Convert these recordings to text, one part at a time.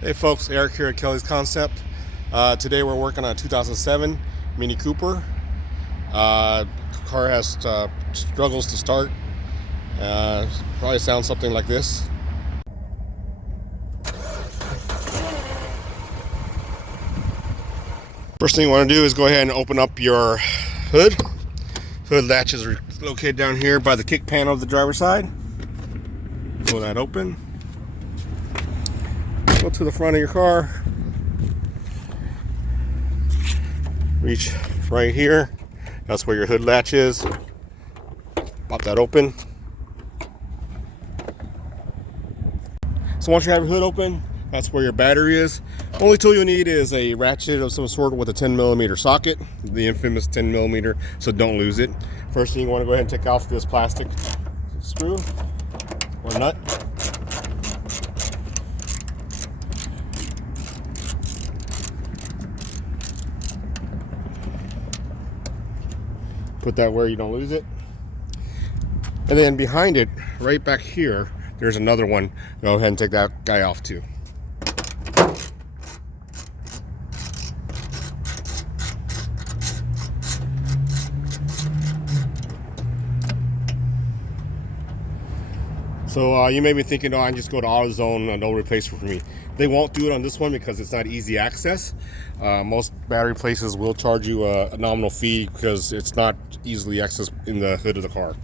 Hey folks, Eric here at Kelly's Concept. Today we're working on a 2007 Mini Cooper. Car has struggles to start. Probably sounds something like this. First thing you want to do is go ahead and open up your hood. Hood latch is located down here by the kick panel of the driver's side. Pull that open. Go to the front of your car. Reach right here. That's where your hood latch is. Pop that open. So once you have your hood open, that's where your battery is. Only tool you'll need is a ratchet of some sort with a 10mm socket, the infamous 10mm, so don't lose it. First thing you want to go ahead and take off this plastic screw or nut. Put that where you don't lose it. And then behind it, right back here, there's another one. Go ahead and take that guy off too. So you may be thinking, oh, I can just go to AutoZone and they'll replace it for me. They won't do it on this one because it's not easy access. Most battery places will charge you a nominal fee because it's not easily accessed in the hood of the car.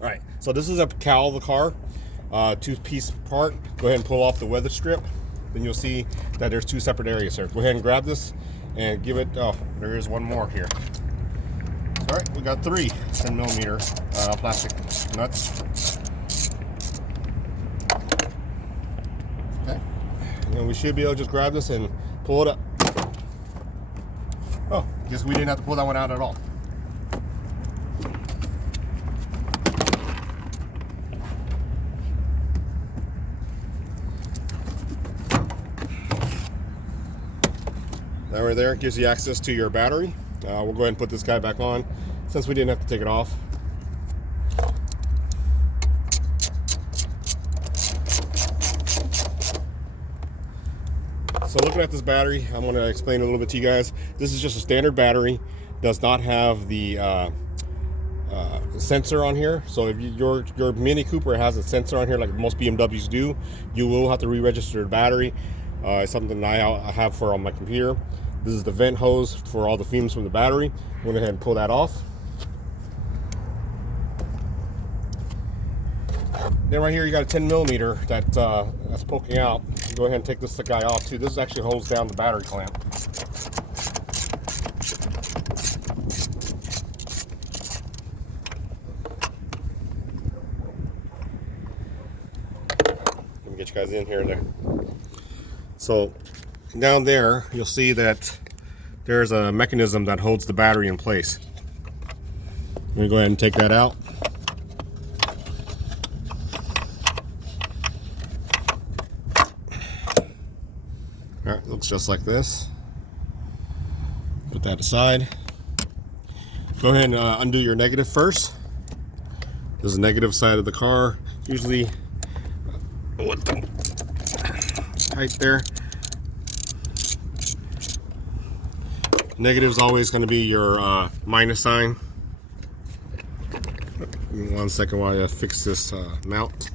All right, so this is a cowl of the car, two-piece part. Go ahead and pull off the weather strip. Then you'll see that there's two separate areas here. Go ahead and grab this and give it, oh, there is one more here. All right, we got three 10mm plastic nuts. Okay, and we should be able to just grab this and pull it up. Oh, guess we didn't have to pull that one out at all. That right there gives you access to your battery. We'll go ahead and put this guy back on since we didn't have to take it off. So looking at this battery, I'm going to explain a little bit to you guys. This is just a standard battery. Does not have the sensor on here. So if your Mini Cooper has a sensor on here like most BMWs do, you will have to re-register the battery. It's something I have for on my computer. This is the vent hose for all the fumes from the battery. I'm going to go ahead and pull that off. Then right here you got a 10mm that's poking out. Go ahead and take this guy off too. This actually holds down the battery clamp. Let me get you guys in here and there. So down there you'll see that there's a mechanism that holds the battery in place. I'm going to go ahead and take that out. Alright, looks just like this. Put that aside. Go ahead and undo your negative first. There's a negative side of the car. Usually tight there. Negative is always going to be your minus sign. Give me 1 second while I fix this mount.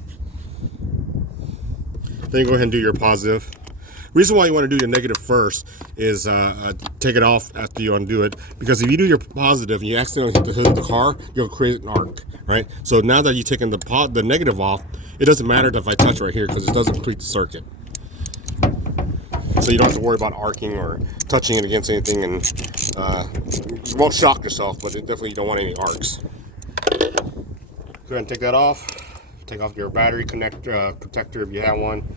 Then you go ahead and do your positive. Reason why you want to do your negative first is take it off after you undo it, because if you do your positive and you accidentally hit the hood of the car, you'll create an arc, right? So now that you've taken the negative off, it doesn't matter if I touch right here because it doesn't complete the circuit. So you don't have to worry about arcing or touching it against anything, and you won't shock yourself, but definitely you don't want any arcs. Go ahead and take that off. Take off your battery protector if you have one.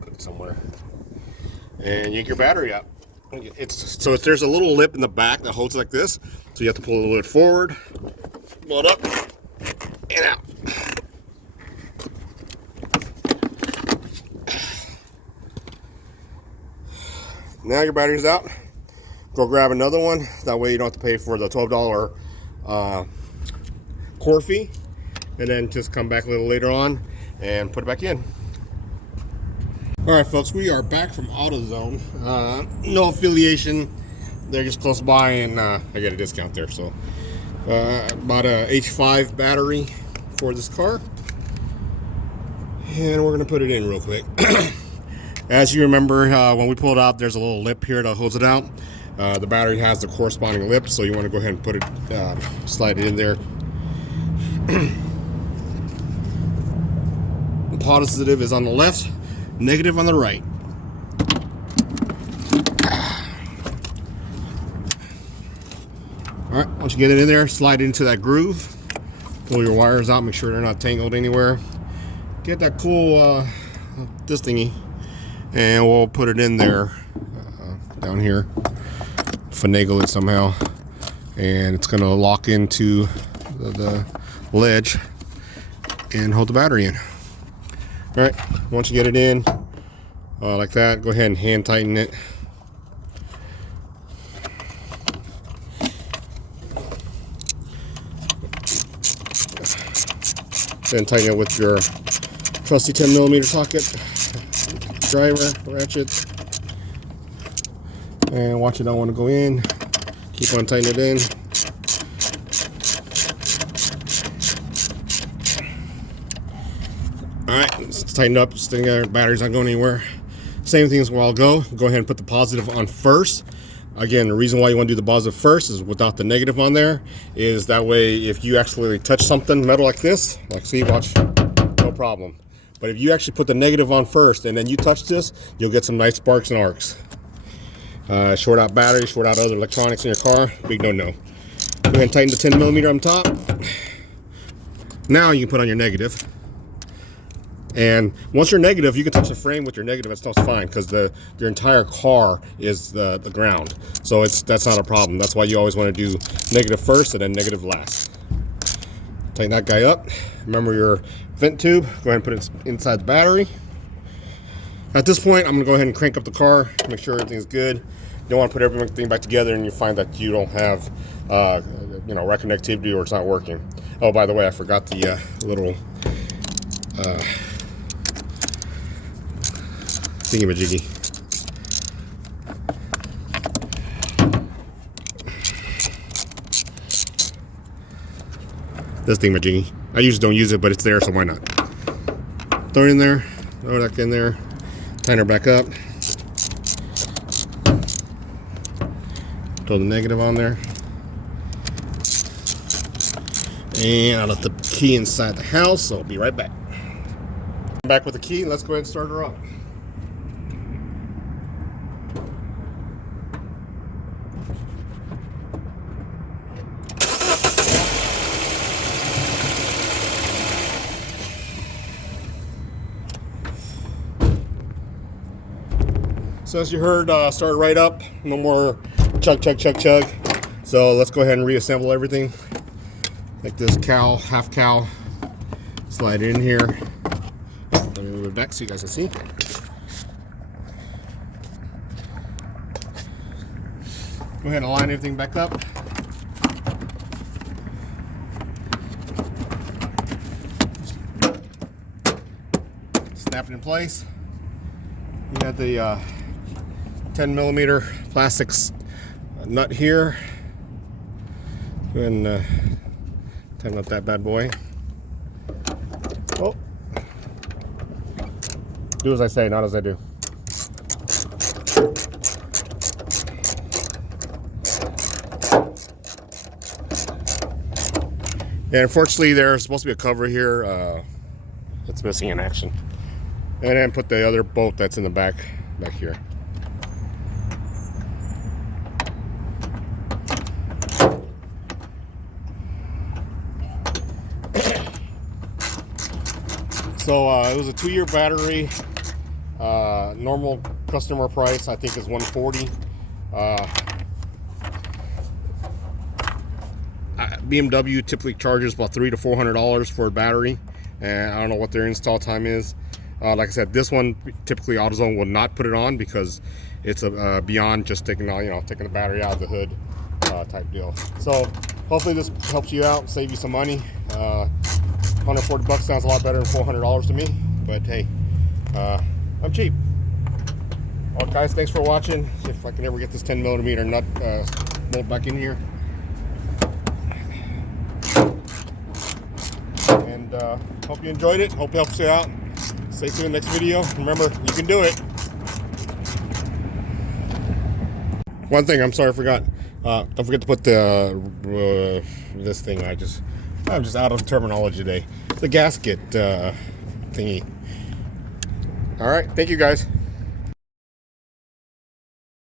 Put it somewhere. And yank your battery up. There's a little lip in the back that holds like this, so you have to pull a little bit forward, pull it up, and out. Now your battery's out. Go grab another one. That way you don't have to pay for the $12 core fee. And then just come back a little later on and put it back in. All right, folks, we are back from AutoZone. No affiliation. They're just close by, and I get a discount there. So, bought a H5 battery for this car, and we're gonna put it in real quick. As you remember, when we pulled out, there's a little lip here that holds it out. The battery has the corresponding lip, so you want to go ahead and put it, slide it in there. Positive is on the left, negative on the right. All right, once you get it in there, slide it into that groove. Pull your wires out, make sure they're not tangled anywhere. Get that cool, this thingy, and we'll put it in there, down here. Finagle it somehow, and it's gonna lock into the ledge and hold the battery in. All right, once you get it in, like that, go ahead and hand tighten it. Then tighten it with your trusty 10mm socket, driver, ratchet, and watch it don't want to go in. Keep on tightening it in. Alright, it's tightened up, staying there, battery's not going anywhere. Same thing as where I'll go. Go ahead and put the positive on first. Again, the reason why you want to do the positive first is without the negative on there, is that way if you actually touch something metal like this, like see, watch, no problem. But if you actually put the negative on first and then you touch this, you'll get some nice sparks and arcs. Short out batteries, short out other electronics in your car, big no-no. Go ahead and tighten the 10mm on top. Now you can put on your negative. And once you're negative, you can touch the frame with your negative. That's fine because your entire car is the ground. So that's not a problem. That's why you always want to do negative first and then negative last. Tighten that guy up. Remember your vent tube. Go ahead and put it inside the battery. At this point, I'm going to go ahead and crank up the car, make sure everything's good. You don't want to put everything back together and you find that you don't have rack connectivity or it's not working. Oh, by the way, I forgot the little thingamajiggy. This thingamajiggy. I usually don't use it, but it's there, so why not? Throw it in there, throw that in there, tighten her back up. Throw the negative on there. And I'll let the key inside the house, so I'll be right back. Back with the key, let's go ahead and start her up. So as you heard, started right up, no more chug, chug, chug, chug. So let's go ahead and reassemble everything. Like this cowl, half cowl, slide it in here. Let me move it back so you guys can see. Go ahead and line everything back up. Snap it in place. You got the 10mm plastics nut here. Go ahead and tighten up that bad boy. Oh, do as I say, not as I do. And unfortunately, there's supposed to be a cover here. It's missing in action. And then put the other bolt that's in the back here. So it was a 2-year battery. Normal customer price I think is $140. BMW typically charges about $300 to $400 for a battery, and I don't know what their install time is. Like I said, this one typically AutoZone will not put it on because it's beyond just taking the battery out of the hood type deal. So hopefully this helps you out, save you some money. $140 sounds a lot better than $400 to me, but hey, I'm cheap. Well, guys, thanks for watching. See if I can ever get this 10mm nut bolt back in here. And hope you enjoyed it. Hope it helps you out. Stay tuned in the next video. Remember, you can do it. One thing, I'm sorry, I forgot. Don't forget to put the this thing. I'm just out of terminology today. The gasket thingy. All right, thank you guys.